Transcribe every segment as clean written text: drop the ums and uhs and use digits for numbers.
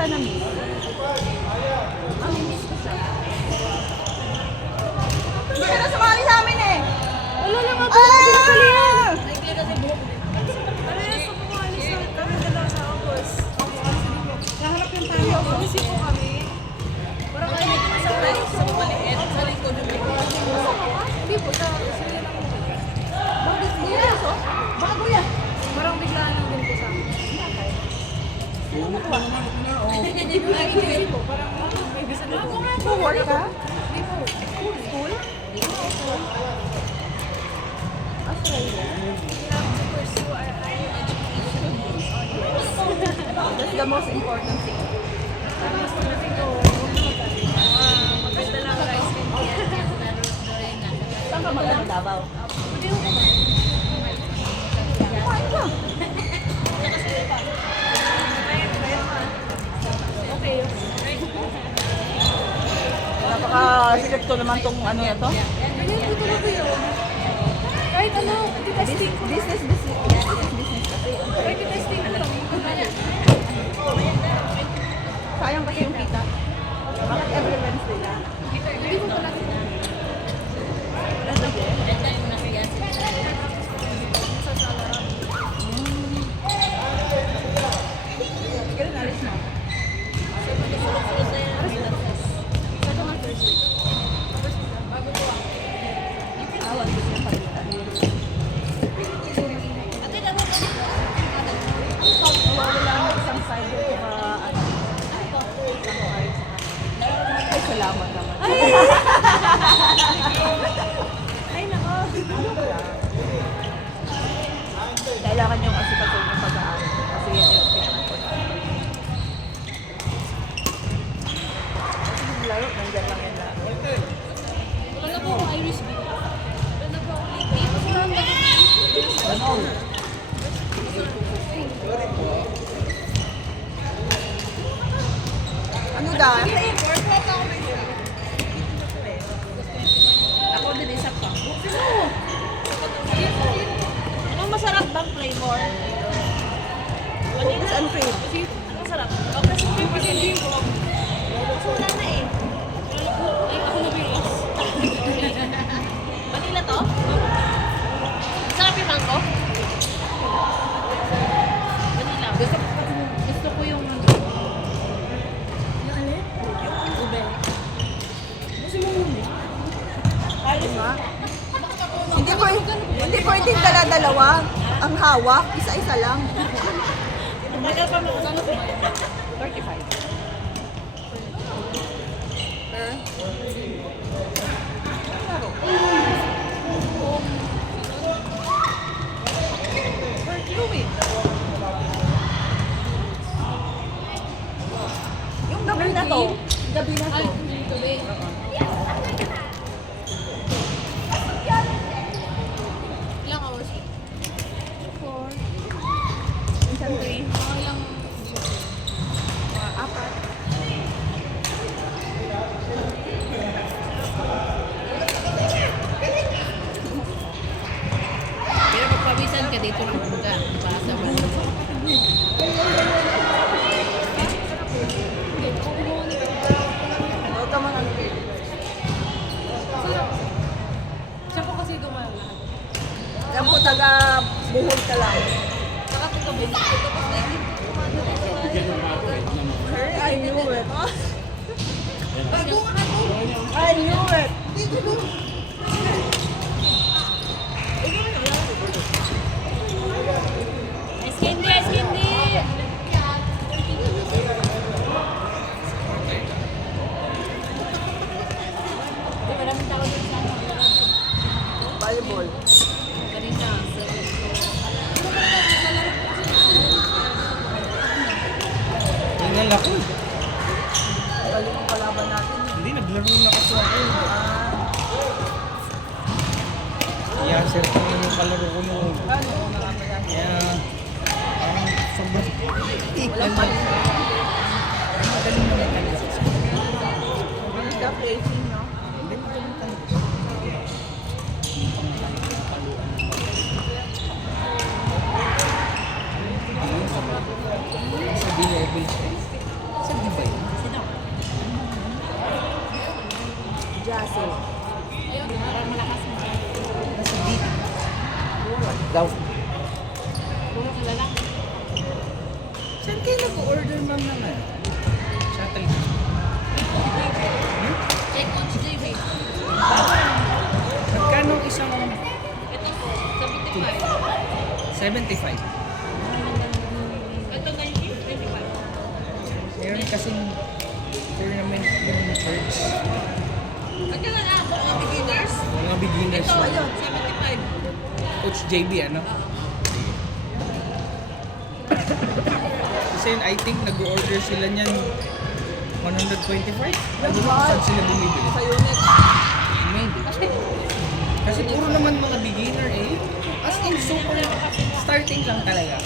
kita na miss. Miss ko siya. Hindi ka na sumali sa amin eh. Wala lang ako sinasalihan. Naikli kasi buhok. Parehas sa pumalis na kami dalawa sa August. Nahanap yung tayo. Busy po kami. Parang kayo may sa place sa maliit. Sa likod yung Hindi po, sa sila lang po. Bakit niya? Bago yan. Parang biglaan lang din po sa amin. Busy po, parang may bisa na po. Work ka? Hindi po. School? Australia. We have to pursue our higher education. That's the most important thing. Tapos sabi ko, maganda lang guys. Saan ka mag-ano Davao? Hindi ko kumain. Kumain ka. Okay. Napaka-stricto naman tong ano na to. Ganyan po talaga yun. Kahit ano, testing ko. Business kasi. Kahit testing ko lang. Sayang kasi yung kita. Bakit every Wednesday lang? Hindi ko pala sila. Sa salaran. Kailan alis mo? Sa mga Thursday. Bago ko ako. Awan ko yung palitan. Wala ang isang side ko ano. Ay, salamat naman. Ay, nako. Kailangan yung asikasun yung pag-aaral. Kasi yun yung pinaka-important. Kasi yung laro, nandyan lang yan lang. Wala na po akong Irish beer. Wala na po akong late. Kasi naman Ano? Ano da? ako din isa pa. Anong masarap bang flavor? Focus and cream. Anong sarap? Okay, so hindi ko. Kasi wala na eh. Ay, ako nabilos. Vanilla to? Sarap yung mango? Vanilla. Gusto ko yung Yung alin? yung ube. Gusto mo muna. Hindi ko hindi pwedeng dala-dalawa. Ang hawak, isa-isa lang. Tagal pa mo ano ba? 35. Yung gabi na to. Gabi na to. Ube. Ilang hours? 4. Minsan 3. Ilang Apat. Pero pagpawisan ka dito lang ka. Para sa mga. Ano ito mga ano? Siya po kasi dumaan lahat. Yan po taga buhol ka lang. Saka pagkabulis ko. Tapos lately, Sir, I knew it. baguhan ako. I knew it. Ice candy! Maraming tao din sa ano. Volleyball. Kanina. Tingnan ako. Galing ang kalaban natin. Hindi, naglaro na kasi ako. Yeah, sir, kung yung kalaro ko noon. Ano? Marami yan. Kaya, parang sobrang tik. Walang panin. Magaling naman talaga. Ganda placing, no? Hindi, magaling talaga. Sa B-level siya. Sa Kaso, Ayun, para malakas mo. Nasa deep. Daw. Puro kilala. Saan kayo nag-order, ma'am, ng ano? Shuttle. Kay Coach JB. Magkano isang Ito po, 75. 75? Ito 90, 25. Meron kasing tournament yung church. Ito na na, mga beginners. Mga beginners Ito, na. ayun, 75. Coach JB, ano? Kasi I think nag-order sila niyan 125. Ano ba? Saan sila bumibili? sa unit. Maybe. Kasi puro naman mga beginner eh. As in super starting lang talaga.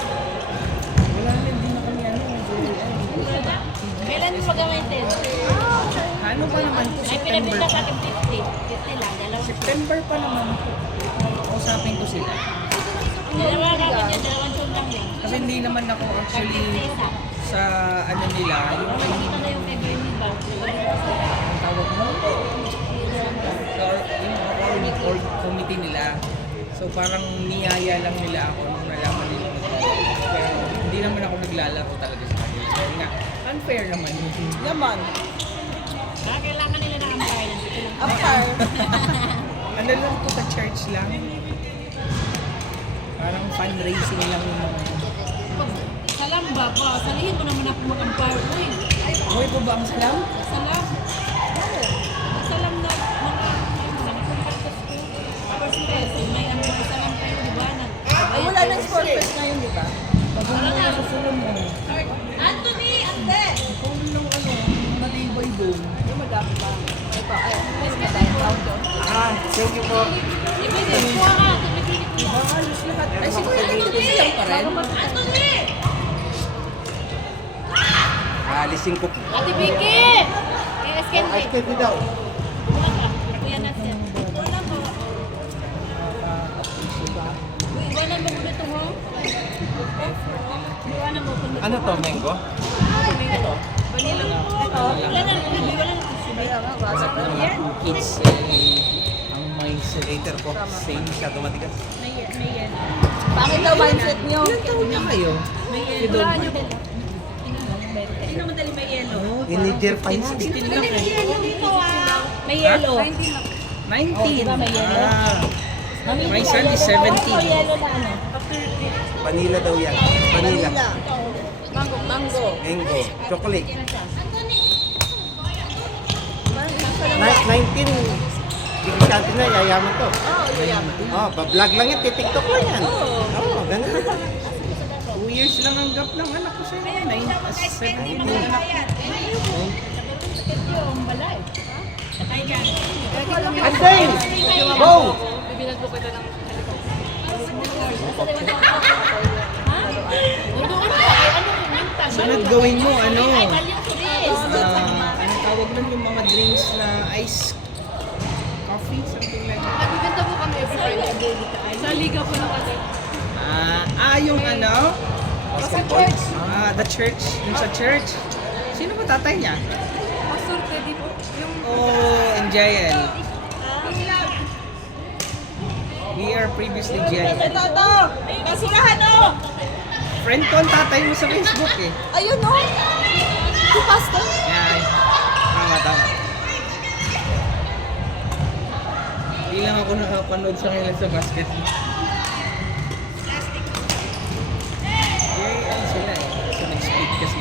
Wala na din na kami ano. Kailan yung mag-gamitin? Ano pa naman po? Ay, September pinabila pa. sa akin 50. 50 lang, dalawang. September pa naman po. Kausapin ko sila. Dalawa kami niya, dalawang show lang din. Kasi hindi naman ako actually 50 isa. sa ano nila. Yung Dito na yung kay Bernie ba? ang tawag mo? So, yung mga committee nila. So parang niyaya lang nila ako nung nalaman nila. Pero hindi naman ako naglalaro talaga sa kanila. Kasi nga, unfair naman. Yaman. Kailangan nila ng umpire. Dito lang. Apar. Ano lang po sa church lang. Parang fundraising lang yung mga. Salam ba ba? Salihin ko naman ako mag-umpire. Uy, Okay po ba ang salam? salam. Salam na mga first person. May ano, salam kayo, di ba? Ay, wala nang sport fest ngayon, di ba? Pag-uwi na sa salam mo. Anthony, ande! Kung nung ano, matibay doon. Ay, madami pa. Ito, ay, mas madami pa doon. Ah, thank you po. Ibigay, kuha ka. Tumigil ko. Halos lahat. Ay, siguro dito silang pa rin. Anthony! Alising ko. Ate Vicky! Kaya Skendi. Ice cream daw. Kuha ka. Kuya Nasir. Wala mo. Iwanan mo ko dito mo. Iwanan mo ko dito. Ano to, mango? Ito. Vanilla mo. Ito. Wala na. Wala na. Kaya nga, basa pa. Kids, ang mindset. Later po. Same siya, tumatigas. May yan. Pangit daw mindset niyo. Ilan taon na kayo? May You yellow. don't mind? Hindi naman dali may yellow. Teenager pa yun. Still lang eh. May yellow. 19. May yellow. Ah, my son is 17. Yellow na ano. Vanilla daw yan. Vanilla. Vanilla. Mango, mango. Mango. Chocolate. Parang isang pa lang. 19. Bigyan na, yayaman to. Oo, yayaman. Oh, pa-vlog lang yan, TikTok lang yan. Oo. Oh, ganun. 2 years lang ang gap ng anak ko sa'yo. 17 ang anak ko. Yung balay. Sakay ka. Anday! Go! Bibilag mo kita ng Ha? Ulo ka na. Ay, ano yung minta? Sunod gawin mo, ano? Ay, galing ko din. Anong tawag nun yung mga drinks na ice coffee, something like that. Nagbibenta po kami every Friday. Sa liga po ng kasi. Yung ano? Basketball. The church. Yung sa church. Sino ba tatay niya? Pastor Teddy po. Yung Oh, in JL. We are previously JL. Ito. Basurahan, oh! Friend ko ang tatay mo sa Facebook eh. Ayun, oh! Si Pastor. Yeah, tama. Hindi lang ako nakapanood sa kanila sa basketball. JL sila eh. So nag-split kasi.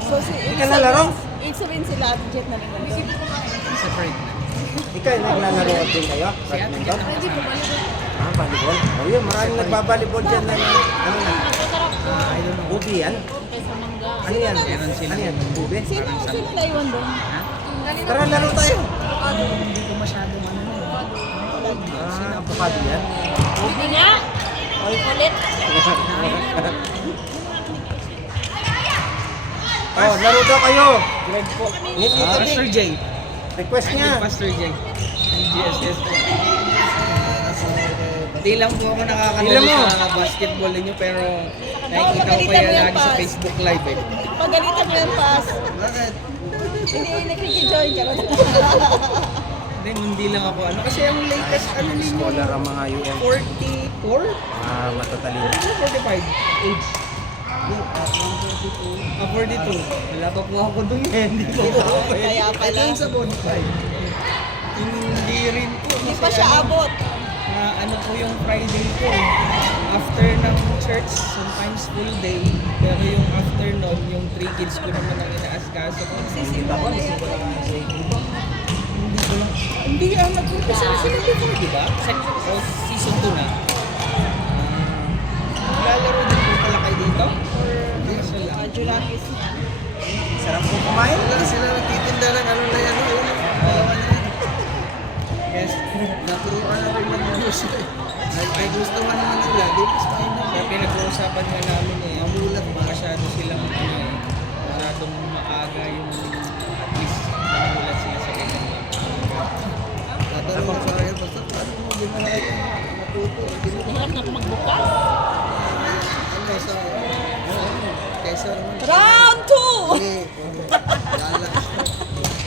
So, Ika na laro? Ibig sabihin sila at Jet na rin. Separate na. Ikaw, naglalaro din kayo? Si Ate Jet ang kasama. Ah, volleyball. Oh, yun, maraming nagbabalibol dyan na ano na. I don't know. Bubi yan? Kaysa mangga. Ano yan? Meron sila. Ano yan? Bubi? Sino naiwan doon? Ha? Tara, laro tayo. Hindi ko masyadong ano na. Ah, avocado yan. Hindi nga. Ulit. Oh, laro daw kayo. Greg po. Nit, ito, Pastor Nick. J. Request niya. Pastor J. Ang GSS po. Hindi lang po ako Ilan nakakadali mo? sa basketball ninyo pero nakikita ko Pagalitan mo kayo yung lagi sa pass. Facebook Live eh. Pagalitan mo yung pass. Bakit? Hindi, nakikijoin ka rin. Hindi lang ako ano. Kasi ang latest ano ninyo, Scholar ang mga UM. 44? Matatalino. 45 age. 42. Wala pa po ako dun eh. Hindi po ako eh. Kaya pala. Ito sa bonfire. Hindi rin po. Hindi kasi pa siya ano, abot. Na ano po yung Friday ko eh. After ng church, sometimes full day. Pero yung afternoon, yung 3 kids ko naman ang inaasikaso ko. Sisimula na yan. Hindi nag-umpisa na sila before, di ba? O season 2 na. Lalaro din po pala kayo dito? Or kasi lang? Jurakis. Sarap po kumain. Sila nagtitinda ng ano na yan. Yes. Naturuan na rin ng music. Ay gusto man naman nila. Di ba sa inyo? Kaya pinag-uusapan nga namin eh. Mamulat ba? Masyado silang ano eh. Masyadong maaga yung at least mamulat sila sa ganyan. Tatanong ko sa akin, basta paano mo ginawa yung matuto? Hirap na ako magbukas. Ano sa... Kesa naman. Round 2! Lala.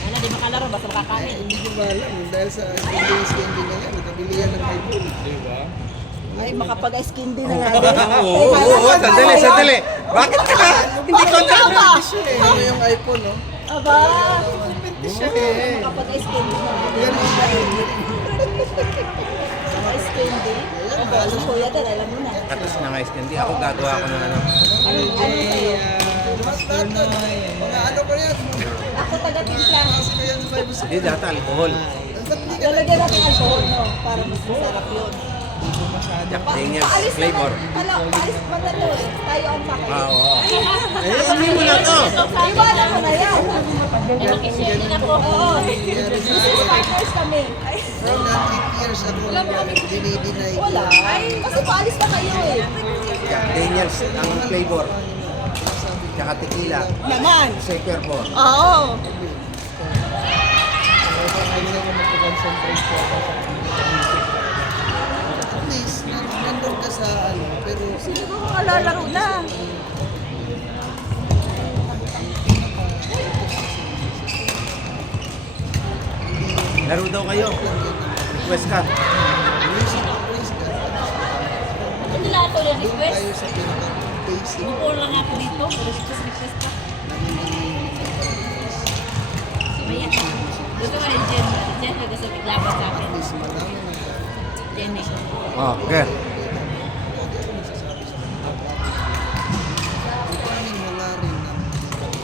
Wala, di makalaro, basta makakain. Hindi ko ba alam. Dahil sa Indian candy na yan, nakabili yan ng highball. Di ba? Ay, makapag-skin din na nga din. Oo, sandali. Bakit ka? Hindi ko na. Tama! Ano yung iPhone, no? Aba! Siya eh. Makapag-skin din na nga din. Yan ang iPhone. Skin din. Aba, si Kuya din, alam mo na. Katas na nga hindi ako gagawa ko ng ano. Ano sa'yo? Mga ano ba yan? Ako taga-timpla. Hindi, data alcohol. Lalagyan natin ang alcohol, no? Para mas masarap yun. Jack Daniels flavor. Alis pa na to eh. Tayo ang pakay. Oo. Hindi mo na to. Iwanan mo na yan. Ay, makishare din ako. Oo. Business partners kami. Ay, From that 8 years ako, dinideny ko. wala. Kasi paalis na kayo eh. Jack Daniels ang flavor. Tsaka tequila. Naman. Shaker po. Oo. Kailangan ko mag-concentrate ko ako sa music. At least, nandun ka sa ano, pero Siguro makalalaro na. Laro daw kayo. Request ka. music praise God. Hindi lang ako yung request. Tayo sa pinaka-basic Buko lang ako dito. Request ka. Maya. Dito ka rin, Jen. Jen, kasi laban sa akin. is madami na Jen eh. Okay. maraming mga rin na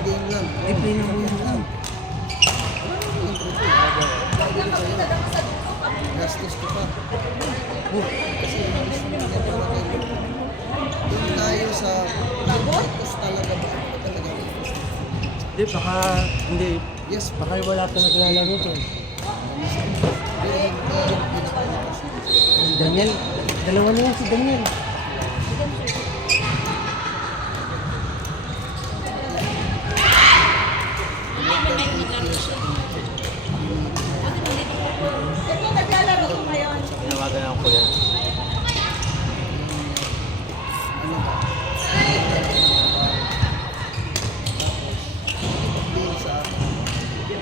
game lang. Gastos ko pa. Kasi doon tayo sa tapos talaga ba? Talaga ba? Hindi, baka hindi. Yes, Baka wala pa naglalaro to. pero hindi yung pinaka-lakas. Si Daniel. Dalawa na yan si Daniel. Hindi mo may maglaro siya. Sige, naglalaro ko ngayon. Tinawagan ako yan. Din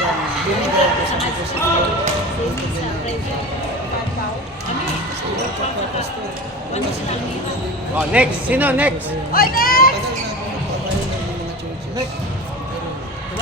sa binigay ko sa mga sa Ano sila ang hirap? Oh, next. Sino next? Oy, next! tagal na ako nagpapayo ng mga churches.